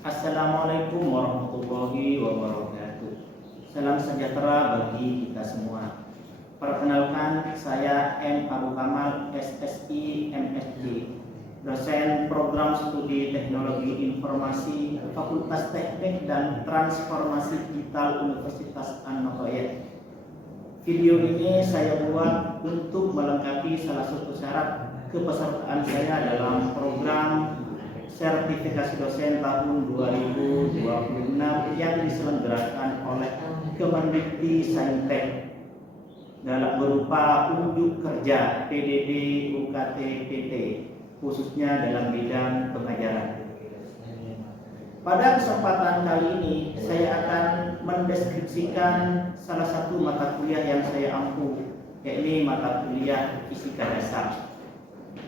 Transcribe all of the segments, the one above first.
Assalamualaikum warahmatullahi wabarakatuh. Salam sejahtera bagi kita semua. Perkenalkan, saya M. Abu Kamal, SSI, MSc, dosen program studi Teknologi Informasi, Fakultas Teknik dan Transformasi Digital Universitas An-Nadoyah. Video ini saya buat untuk melengkapi salah satu syarat kepesertaan saya dalam program sertifikasi dosen tahun 2026 yang diselenggarakan oleh Kemendikti-Saintek dalam berupa unjuk kerja PDD UKT PT, khususnya dalam bidang pengajaran. Pada kesempatan kali ini saya akan mendeskripsikan salah satu mata kuliah yang saya ampu, yakni mata kuliah Fisika Dasar.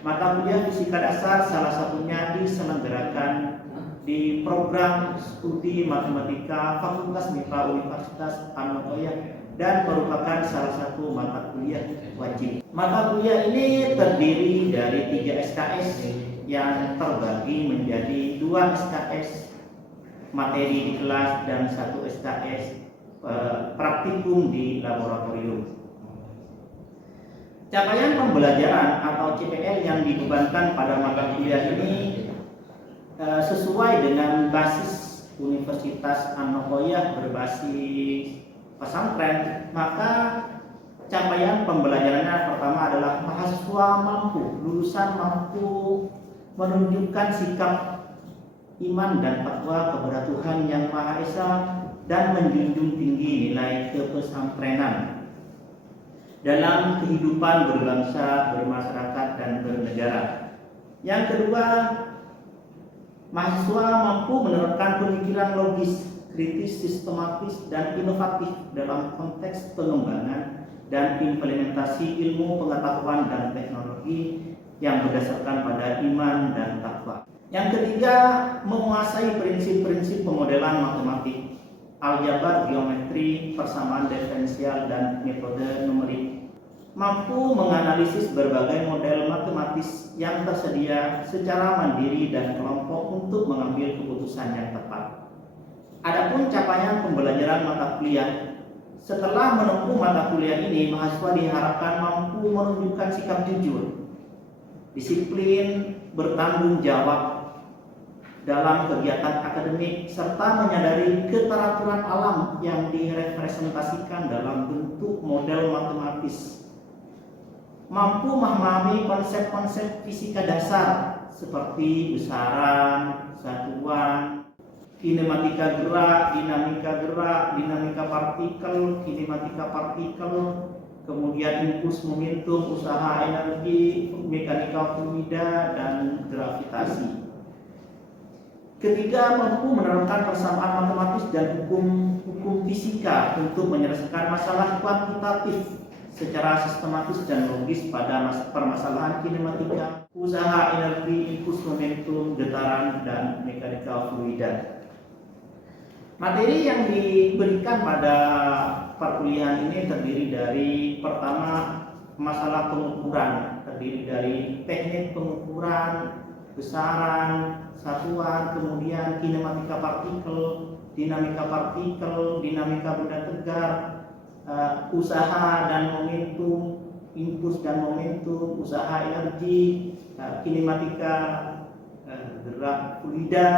Mata kuliah Fisika Dasar salah satunya diselenggarakan di program studi Matematika Fakultas MIPA Universitas An-Nadoyah dan merupakan salah satu mata kuliah wajib. Mata kuliah ini terdiri dari 3 SKS yang terbagi menjadi 2 SKS materi di kelas dan 1 SKS praktikum di laboratorium. Capaian pembelajaran atau CPL yang dibebankan pada mata kuliah ini sesuai dengan basis Universitas An-Nadoyah berbasis pesantren, maka capaian pembelajarannya pertama adalah mahasiswa lulusan mampu menunjukkan sikap iman dan takwa kepada Tuhan Yang Maha Esa dan menjunjung tinggi nilai kepesantrenan dalam kehidupan berbangsa, bermasyarakat, dan bernegara. Yang kedua, mahasiswa mampu menerapkan pemikiran logis, kritis, sistematis, dan inovatif dalam konteks pengembangan dan implementasi ilmu pengetahuan dan teknologi yang berdasarkan pada iman dan takwa. Yang ketiga, menguasai prinsip-prinsip pemodelan matematik, aljabar, geometri, persamaan diferensial, dan metode numerik. Mampu menganalisis berbagai model matematis yang tersedia secara mandiri dan kelompok untuk mengambil keputusan yang tepat. Adapun capaian pembelajaran mata kuliah, setelah menempuh mata kuliah ini, mahasiswa diharapkan mampu menunjukkan sikap jujur, disiplin, bertanggung jawab dalam kegiatan akademik, serta menyadari keteraturan alam yang direpresentasikan dalam bentuk model matematis. Mampu memahami konsep-konsep fisika dasar seperti besaran, satuan, kinematika gerak, dinamika partikel, kemudian impuls momentum, usaha energi, mekanika fluida, dan gravitasi. Ketiga, mampu menerapkan persamaan matematis dan hukum fisika untuk menyelesaikan masalah kuantitatif secara sistematis dan logis pada permasalahan kinematika, usaha energi, impuls momentum, getaran, dan mekanika fluida. Materi yang diberikan pada perkuliahan ini terdiri dari, pertama, masalah pengukuran, terdiri dari teknik pengukuran, besaran, satuan, kemudian kinematika partikel, dinamika benda tegar, usaha dan momentum, impuls dan momentum, usaha energi, kinematika gerak fluida,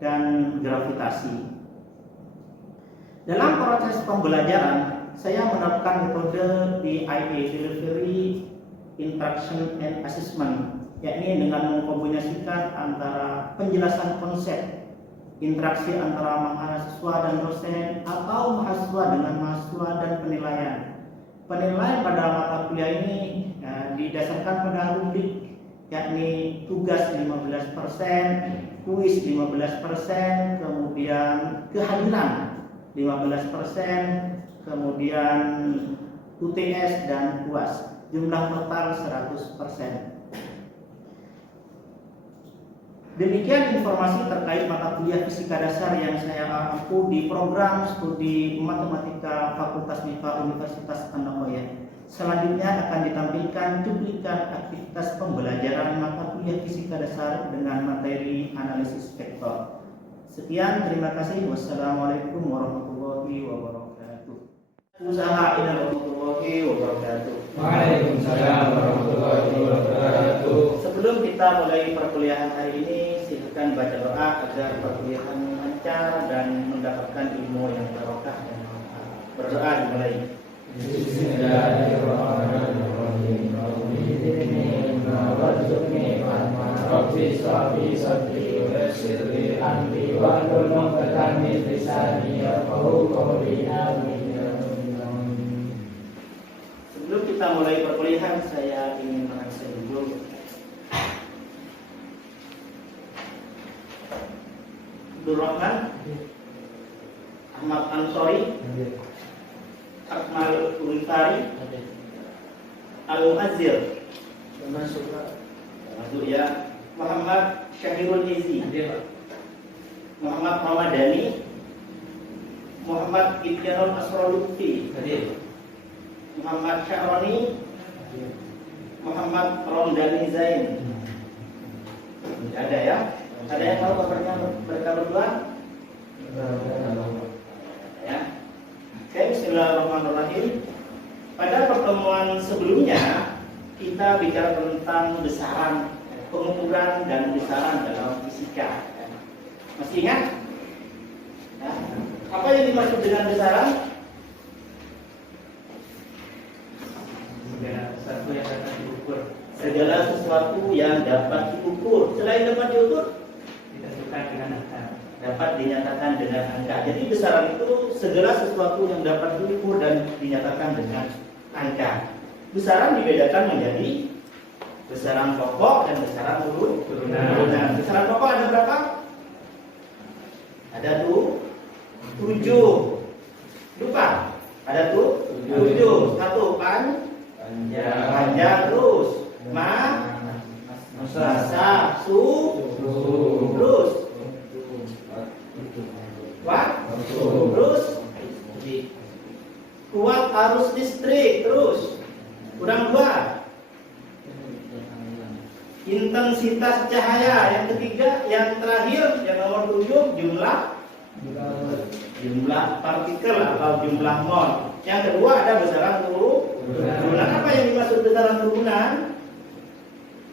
dan gravitasi. Dalam proses pembelajaran, saya menerapkan metode DIA, Delivery, Interaction, and Assessment, yakni dengan mengkombinasikan antara penjelasan konsep, interaksi antara mahasiswa dan dosen, atau mahasiswa dengan mahasiswa, dan penilaian. Penilaian pada mata kuliah ini didasarkan pada rubrik, yakni tugas 15%, kuis 15%, kemudian kehadiran 15%, kemudian UTS dan UAS. Jumlah total 100%. Demikian informasi terkait mata kuliah Fisika Dasar yang saya ampu di program studi Matematika Fakultas MIPA Universitas An-Nadoyah. Selanjutnya akan ditampilkan cuplikan aktivitas pembelajaran mata kuliah Fisika Dasar dengan materi analisis vektor. Sekian, terima kasih. Wassalamualaikum warahmatullahi wabarakatuh. Usaha ini warahmatullahi wabarakatuh. Waalaikumsalam warahmatullahi wabarakatuh. Sebelum kita mulai perkuliahan hari ini, silakan baca doa agar perkuliahan lancar dan mendapatkan ilmu yang barokah dan manfaat. Berdoa dimulai. Bismillahirrahmanirrahim. Rabbi shrahli sadri wa yassir li amri wahlul 'uqdatam min lisani yafqahu qawli. Amin. Sebelum kita mulai perkuliahan, saya ingin mengaksai dulu. Abdul Rahman, Ahmad Ansori, Akmal Urifari, Al-Muazzir, termasuk ya, Muhammad Syahirul Izi, Muhammad Ramadhani, Muhammad Ibyanul Asrolutfi, Muhammad Syahroni, Muhammad Romdani Zain. Ada ya? Ada yang tahu kabarnya mereka berdua? Ya. Oke, bismillahirrahmanirrahim. Pada pertemuan sebelumnya kita bicara tentang besaran, pengukuran dan besaran dalam fisika. Masih ingat? Ya. Apa yang dimaksud dengan besaran? Segala sesuatu yang dapat diukur. Selain dapat diukur, ditentukan dengan angka. Dapat dinyatakan dengan angka. Jadi besaran itu segala sesuatu yang dapat diukur dan dinyatakan dengan angka. Besaran dibedakan menjadi besaran pokok dan besaran turunan. Besaran pokok ada berapa? Ada tuh 7. Lupa? Ada tuh 7. Satu panjang terus masa terus terus kuat arus listrik terus kurang 2 intensitas cahaya yang ketiga yang terakhir yang nomor 7 jumlah partikel atau jumlah mol. Yang kedua ada besaran turunan. Apa yang dimaksud besaran turunan?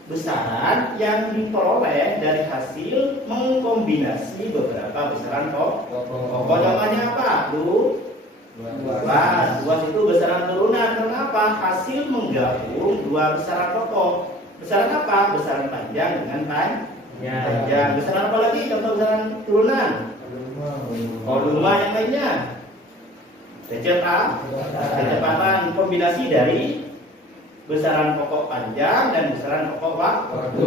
Besaran yang diperoleh dari hasil mengkombinasi beberapa besaran pokok. Contohnya apa? Luas itu besaran turunan. Kenapa? Hasil menggabung dua besaran pokok. Besaran apa? Besaran panjang dengan panjang. Besaran apa lagi? Contoh besaran turunan. Volume yang lainnya. Kecepatan kombinasi dari besaran pokok panjang dan besaran pokok waktu.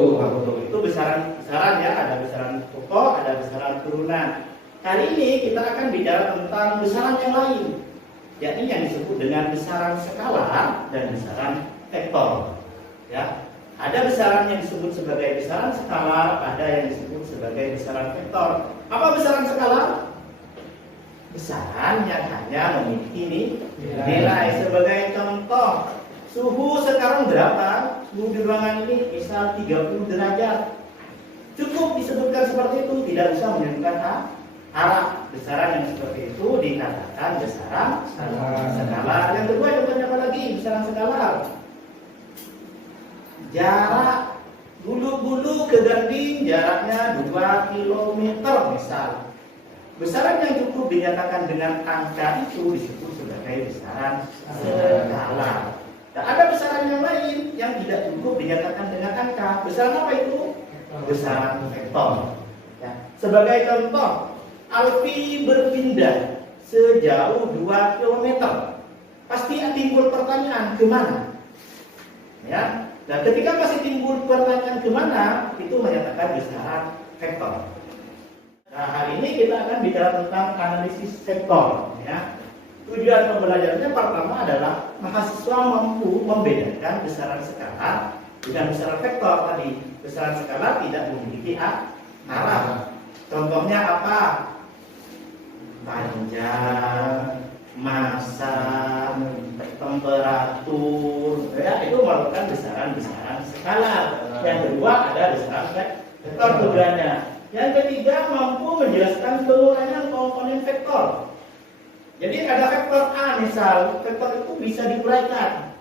Itu besaran ya, ada besaran pokok, ada besaran turunan. Kali ini kita akan bicara tentang besaran yang lain, yakni yang disebut dengan besaran skalar dan besaran vektor. Ya, ada besaran yang disebut sebagai besaran skalar, ada yang disebut sebagai besaran vektor. Apa besaran skalar? Besaran yang hanya memiliki nilai. Sebagai contoh, suhu sekarang berapa? Suhu di ruangan ini misal 30 derajat. Cukup disebutkan seperti itu, tidak usah menunjukkan arah. Besaran yang seperti itu dikatakan besaran skalar. Yang kedua, contohnya apa lagi? Besaran skalar. Jarak bulu-bulu ke dinding jaraknya 2 km misal. Besaran yang cukup dinyatakan dengan angka itu disebut sebagai besaran skalar. Dan ada besaran yang lain yang tidak cukup dinyatakan dengan angka. Besaran apa itu? Besaran vektor. Ya. Sebagai contoh, Alfi berpindah sejauh 2 km. Pasti timbul pertanyaan, kemana? Ya. Dan ketika masih timbul pertanyaan kemana, itu menyatakan besaran vektor. Nah, hari ini kita akan bicara tentang analisis vektor. Ya. Tujuan pembelajarannya pertama adalah mahasiswa mampu membedakan besaran skalar dengan besaran vektor tadi. Besaran skalar tidak memiliki arah. Contohnya apa? Panjang, massa, temperatur. Ya, itu merupakan besaran-besaran skalar. Yang kedua ada besaran vektor tujuannya. Yang ketiga, mampu menjelaskan keluaran komponen vektor. Jadi ada vektor A misal, vektor itu bisa diuraikan.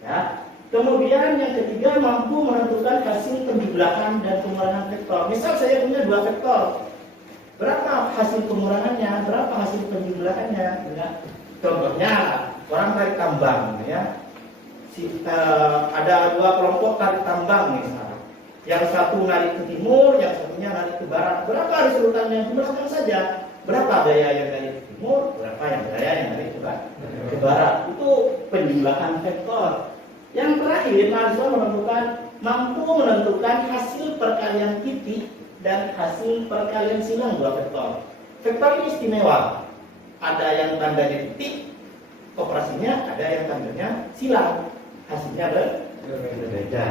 Ya. Kemudian yang ketiga, mampu menentukan hasil penjumlahan dan pengurangan vektor. Misal saya punya dua vektor, berapa hasil pengurangannya, berapa hasil penjumlahannya? Ya. Contohnya orang tarik tambang, ya. Ada dua kelompok tarik tambang misalnya. Yang satu narik ke timur, yang satunya narik ke barat. Berapa resultannya? Jumlahkan saja. Berapa daya yang narik ke timur, berapa yang daya yang narik ke barat. Itu penjumlahan vektor. Yang terakhir, mahasiswa mampu menentukan hasil perkalian titik dan hasil perkalian silang dua vektor. Vektor ini istimewa. Ada yang tandanya titik, operasinya, ada yang tandanya silang. Hasilnya berbeda.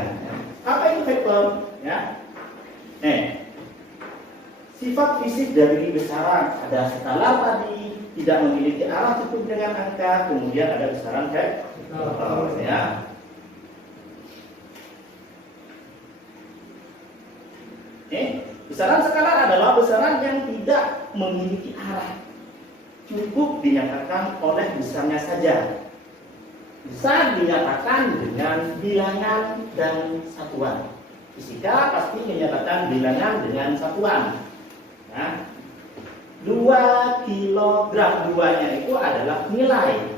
Apa itu vektor? Ya. Sifat fisik dari besaran, ada skala tadi, tidak memiliki arah cukup dengan angka, kemudian ada besaran vektor. Ya. Besaran skala adalah besaran yang tidak memiliki arah, cukup dinyatakan oleh besarnya saja. Bisa dinyatakan dengan bilangan dan satuan. Fisika pasti menyatakan bilangan dengan satuan. Nah, 2 kilogram, duanya itu adalah nilai.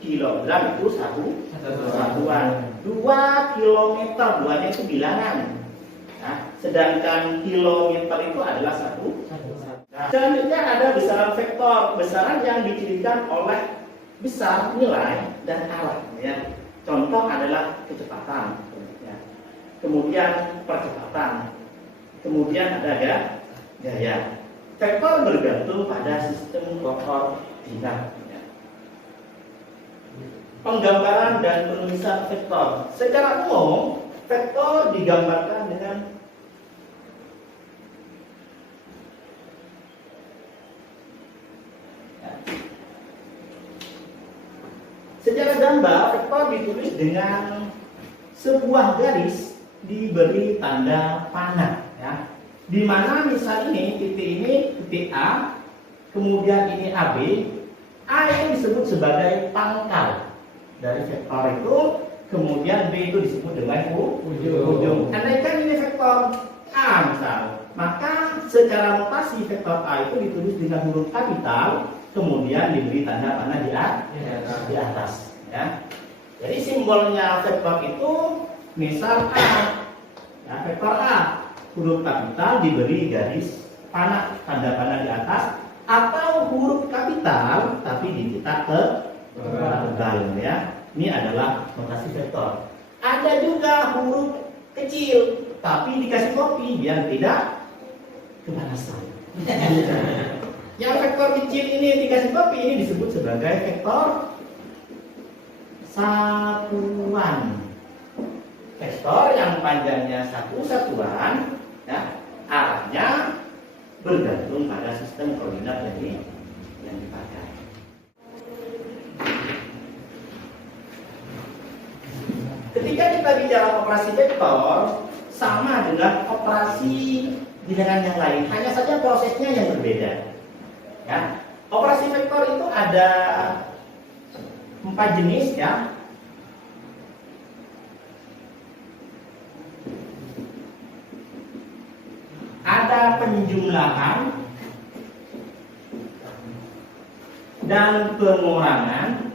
Kilogram itu satuan. 2 kilometer, duanya itu bilangan. Nah, sedangkan kilometer itu adalah satu. Nah, selanjutnya ada besaran vektor, besaran yang dicirikan oleh besar nilai dan arah. Ya. Contoh adalah kecepatan. Ya. Kemudian percepatan. Kemudian ada gaya. Vektor bergantung pada sistem koordinat. Ya. Penggambaran dan penulisan vektor. Secara umum, vektor digambarkan dengan secara gambar, vektor ditulis dengan sebuah garis diberi tanda panah, ya. Di mana misal ini titik A, kemudian ini AB. A itu disebut sebagai pangkal dari vektor itu, kemudian B itu disebut dengan ujung. Andaikan ini vektor A misal, maka secara notasi vektor A itu ditulis dengan huruf kapital, kemudian diberi tanda panah di atas. Ya. Jadi simbolnya vektor itu misal A, ya, vektor A, huruf kapital diberi garis panah, tanda panah di atas, atau huruf kapital tapi dicetak ke tebal. Ya. Ini adalah notasi vektor. Ada juga huruf kecil tapi dikasih kopi biar tidak kepanasan. Yang vektor kecil ini dikasih kopi ini disebut sebagai vektor satuan. Vektor yang panjangnya satu satuan, ya, arahnya bergantung pada sistem koordinat yang dipakai. Ketika kita bicara operasi vektor, sama dengan operasi bilangan yang lain, hanya saja prosesnya yang berbeda. Ya, operasi vektor itu ada 4 jenis, ya. Ada penjumlahan dan pengurangan,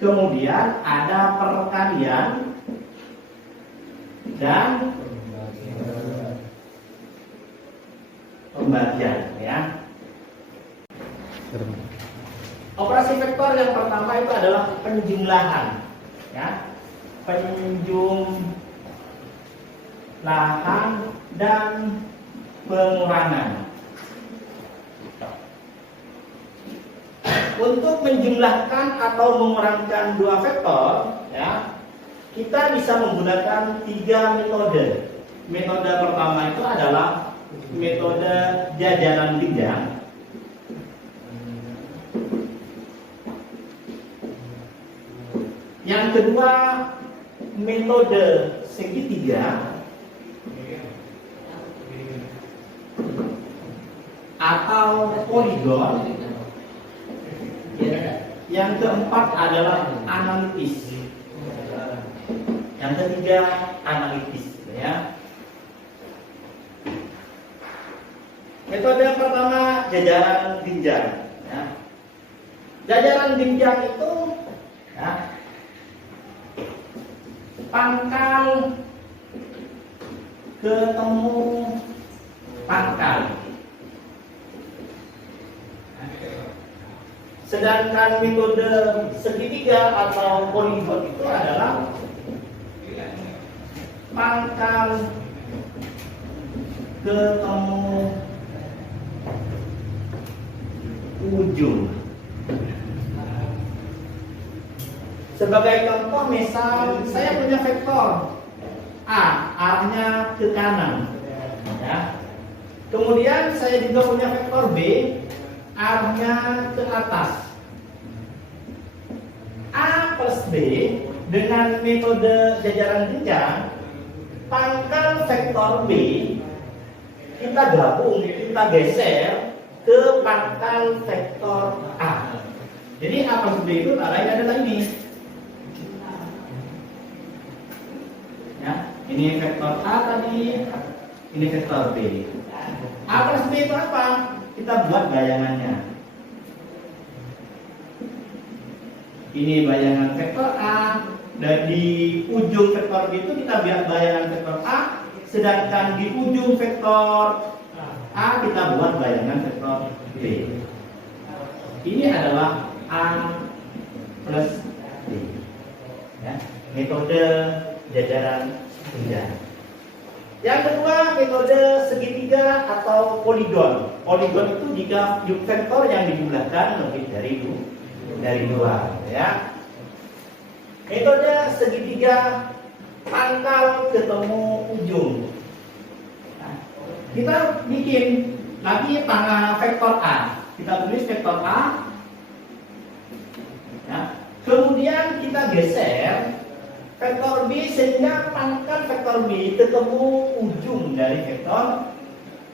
kemudian ada perkalian dan pembagian, ya. Operasi vektor yang pertama itu adalah penjumlahan, ya. Penjumlahan dan pengurangan. Untuk menjumlahkan atau mengurangkan dua vektor, ya, kita bisa menggunakan 3 metode. Metode pertama itu adalah metode jajaran bidang. Yang kedua, metode segitiga. atau poligon. Yang keempat adalah analitis. Yang ketiga analitis, ya. Metode yang pertama jajaran jenjang, ya. Jajaran jenjang itu, ya, pangkal ketemu pangkal. Sedangkan metode segitiga atau poligon itu adalah pangkal ketemu ujung. Sebagai contoh, misal saya punya vektor A, arahnya ke kanan, ya. Kemudian saya juga punya vektor B, arahnya ke atas. A plus B dengan metode jajaran jenjang, pangkal vektor B kita gabung, kita geser ke pangkal vektor A. Jadi A plus B itu arahnya adalah ini. Ya, ini vektor A tadi, ini vektor B. A plus B itu apa? Kita buat bayangannya. Ini bayangan vektor A, dan di ujung vektor B itu kita buat bayangan vektor A, sedangkan di ujung vektor A kita buat bayangan vektor B. Ini adalah A plus B. Ya, metode jajaran jenjang. Yang kedua, metode segitiga atau poligon. Poligon itu jika vektor yang dijumlahkan lebih dari dua, ya. Metode segitiga, pangkal ketemu ujung. Nah, kita bikin lagi pangkal vektor A. Kita tulis vektor A. Ya. Kemudian kita geser vektor B sehingga pangkal vektor B ketemu ujung dari vektor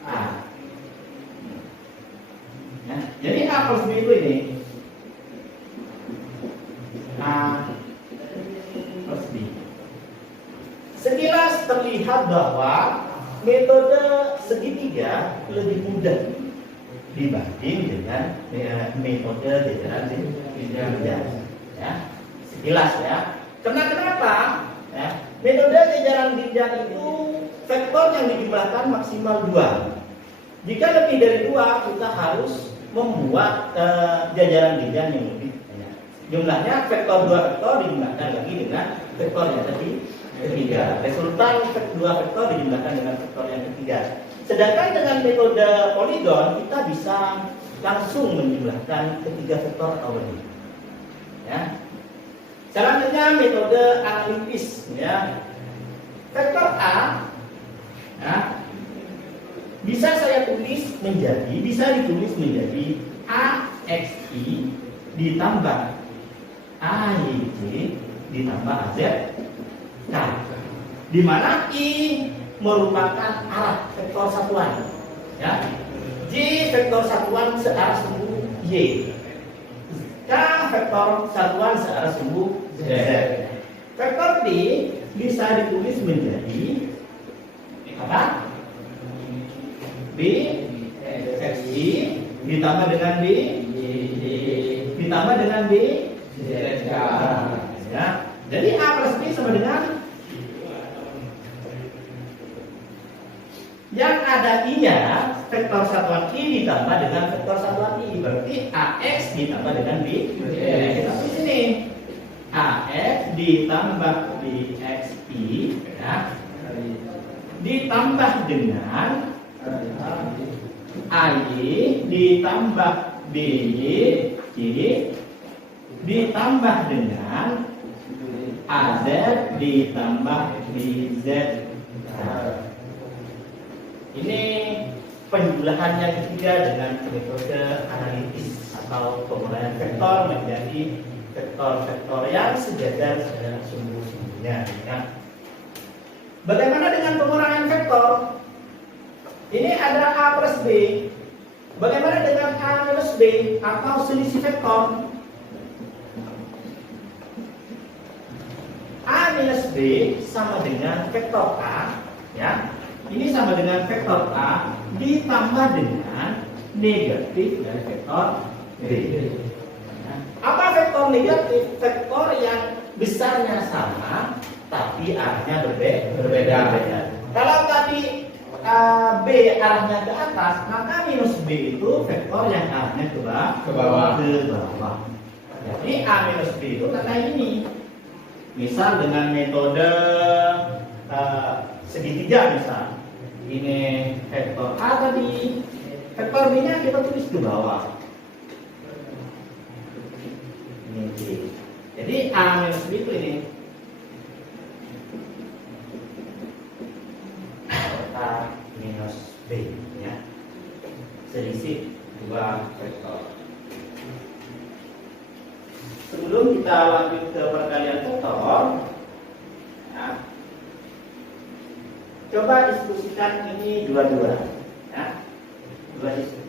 A. Ya, jadi A plus B itu ini A plus B. Sekilas terlihat bahwa metode segitiga lebih mudah dibanding dengan metode jajaran jenjang. Ya, sekilas, ya. Kenapa? Ya, metode jajaran jenjang itu vektor yang dijumlahkan maksimal 2. Jika lebih dari 2, kita harus membuat jajaran jenjang yang lebih banyak. Jumlahnya vektor 2 vektor dijumlahkan lagi dengan vektor yang ketiga. Resultan 2 vektor dijumlahkan dengan vektor yang ketiga. Sedangkan dengan metode poligon kita bisa langsung menjumlahkan ketiga vektor atau lebih. Ya. Selanjutnya metode analitis, ya. Vektor A, ya, bisa ditulis menjadi AXI ditambah AYJ ditambah AZ, nah, di mana I merupakan arah vektor satuan, ya. J vektor satuan searah sumbu Y, K vektor satuan searah sumbu Z. Vektor D bisa ditulis menjadi apa? B XI ditambah dengan B ditambah dengan B Z. Ya. Jadi A plus B sama dengan yang ada I-nya vektor satuan I ditambah dengan vektor satuan I, berarti AX ditambah dengan B. Kita tulis ini AX ditambah BXI, ya, ditambah dengan AY ditambah BY ditambah dengan AZ ditambah BZ. Ini penjumlahan yang ketiga dengan metode analitis atau penguraian vektor menjadi vektor-vektor yang sejajar dengan sumbu-sumbunya. Ya. Bagaimana dengan penguraian vektor? Ini ada A plus B. Bagaimana dengan A minus B atau selisih vektor? A minus B sama dengan vektor A, ya. Ini sama dengan vektor A ditambah dengan negatif dari vektor B. Apa vektor negatif? Vektor yang besarnya sama tapi arahnya berbeda. Kalau tadi B arahnya ke atas, maka minus B itu vektor yang arahnya ke bawah. Jadi A minus B itu kayak ini. Misal dengan metode segitiga misal. Ini vektor A tadi, vektor B-nya kita tulis ke bawah. Ini B. Jadi A minus B itu ini. A minus B, ya. Selisih dua vektor. Sebelum kita lanjut ke perkalian vektor, ya, coba diskusikan ini dua-dua, ya.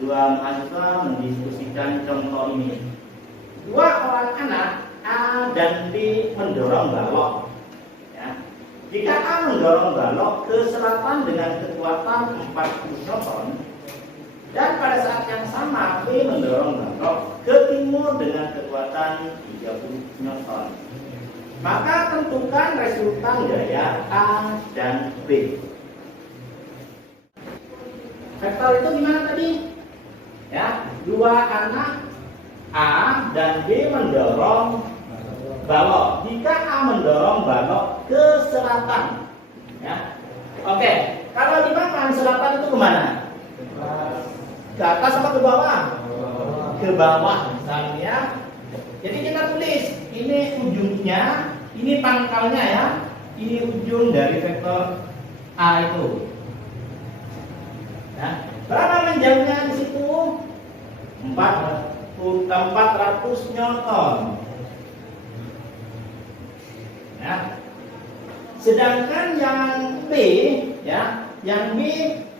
Dua mahasiswa mendiskusikan contoh ini. Dua orang anak A dan B mendorong balok. Ya. Jika A mendorong balok ke selatan dengan kekuatan 40 Newton dan pada saat yang sama B mendorong balok ke timur dengan kekuatan 30 Newton, maka tentukan resultan gaya A dan B. Vektor itu gimana tadi? Ya, dua anak A dan B mendorong balok. Jika A mendorong balok ke selatan, ya. Oke, kalau dimakan selatan itu kemana? Ke atas apa ke bawah? Ke bawah misalnya. Jadi kita tulis ini ujungnya, ini pangkalnya ya. Ini ujung dari vektor A itu. Ya. Berapa panjangnya di situ? 400 Newton. Ya. Sedangkan yang B, ya, yang B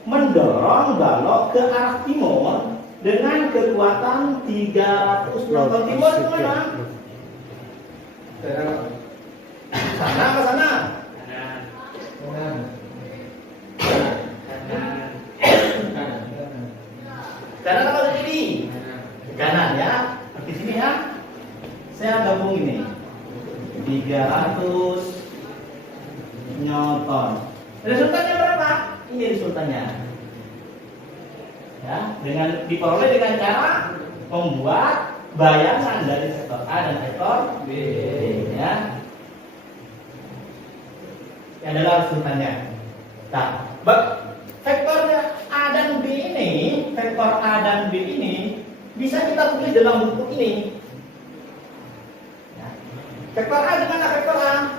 mendorong balok ke arah timur dengan kekuatan 300 Newton. Timur itu mana? Sana ke sana? Kanan apa ke kiri? Kanan ya. Di sini ya. Saya gabung ini. 300 Newton. Resultannya berapa? Ini resultannya. Ya, dengan diperoleh dengan cara membuat bayangan dari vektor A dan vektor B, ya. Ini adalah resultannya. Nah, vektornya A dan B ini, vektor A dan B ini bisa kita tulis dalam buku ini. Ya. Vektor A gimana vektor A?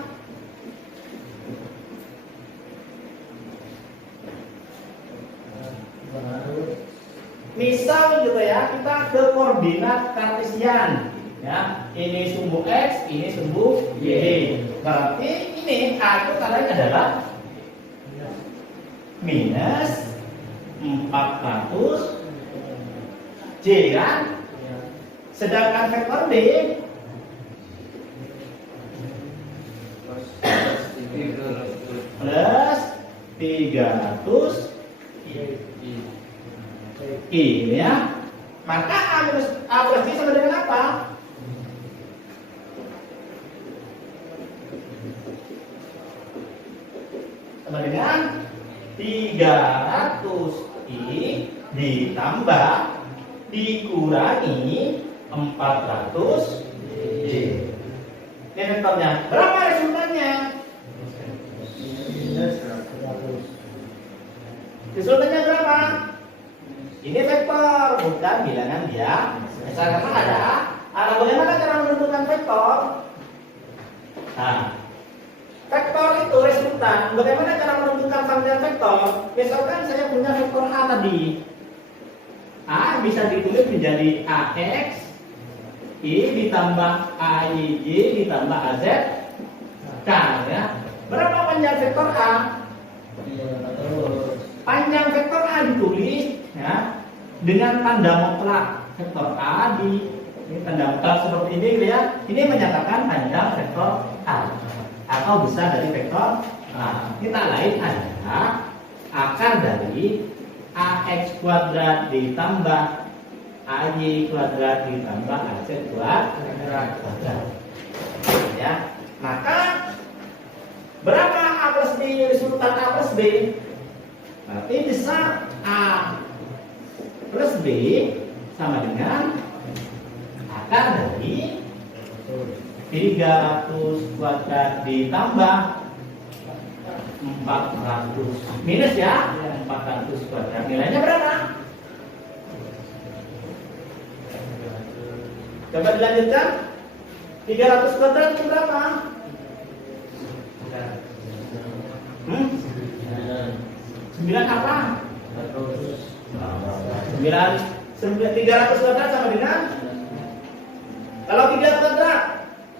Misal gitu ya, kita ke koordinat kartesian, ya. Ini sumbu X, ini sumbu Y. Berarti ini A itu kalian adalah minus 400 J kan? Sedangkan vektor B plus 300 I, ya. Maka A plus B sama dengan apa? Sama dengan 300 I ditambah dikurangi 400 J. Ini vektornya. Berapa resultannya? Resultannya berapa? Ini vektor, bukan bilangan dia. Misalnya ada. Bagaimana cara menentukan vektor? Nah, vektor itu resultan. Bagaimana cara menentukan panggilan vektor? Misalkan saya punya vektor A tadi. A bisa ditulis menjadi AX, I ditambah AIJ ditambah AZ, K, ya. Berapa panjang vektor A? Panjang vektor A ditulis, ya, dengan tanda mutlak vektor A ini tanda mutlak seperti ini gitu ya. Ini menyatakan panjang vektor A atau besar dari vektor A. Ini tak lain adalah akar dari AX kuadrat ditambah AY kuadrat ditambah AZ kuadrat. Ya, maka berapa A plus B urutan A plus B? Berarti besar A plus B sama dengan akar dari 300 kuadrat ditambah 400 minus ya 400 kuadrat. Nilainya berapa? Coba dilanjutkan. 300 kuadrat itu berapa? 9 apa? 300 kuadrat sama dengan? Kalau 3 kuadrat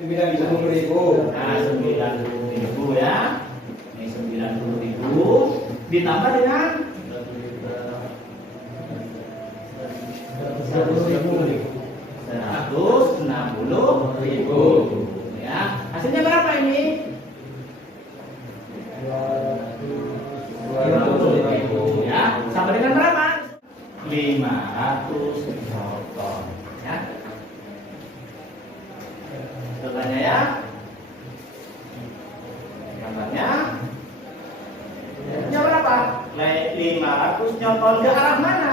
90.000. nah 90.000 ya. Ini 90.000 ditambah dengan 160.000 ya. Hasilnya berapa ini? 200.000 ya. Sama dengan berapa? 500 Newton ya. Contohnya ya. Contohnya nya berapa? 500 Newton ke arah mana?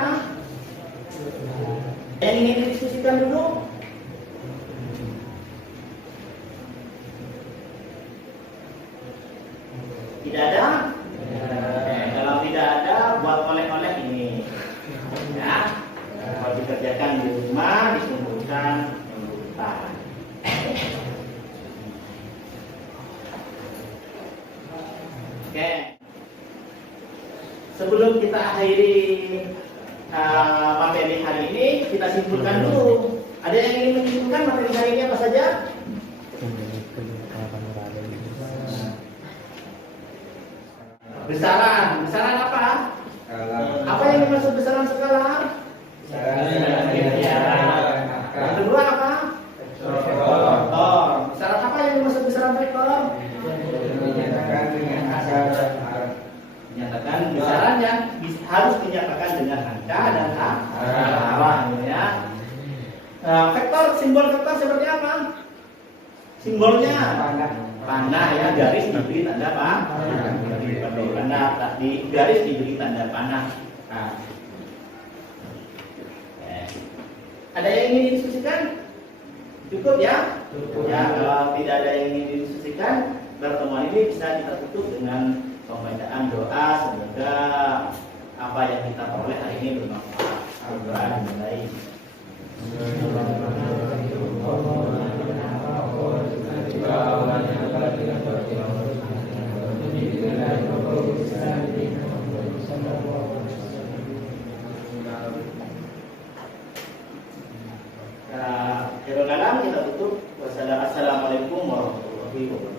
Yang ingin didiskusikan dulu. Tidak ada? Kalau tidak ada, buat oleh-oleh ini. Ya. Kalau dikerjakan di rumah, disumpulkan urutan. Oke. Sebelum kita akhiri materi hari ini, kita simpulkan dulu. Ada yang ingin menyimpulkan materi hari ini apa saja? Besaran apa? Apa yang dimaksud besaran skala? Yang kedua apa? Vektor. Besaran apa yang dimaksud besaran vektor? Menyatakan besarannya harus dinyatakan dengan angka dan arah ya. Vektor, simbol vektor seperti apa? Simbolnya panah ya, garis diberi tanda panah, di garis diberi tanda panah. Nah. Ada yang ingin didiskusikan? Cukup ya? Ya, kalau tidak ada yang ingin didiskusikan, pertemuan ini bisa kita tutup dengan pembacaan doa. Semoga apa yang kita peroleh hari ini bermanfaat. Alhamdulillah. Kita tutup. Wassalamualaikum warahmatullahi wabarakatuh.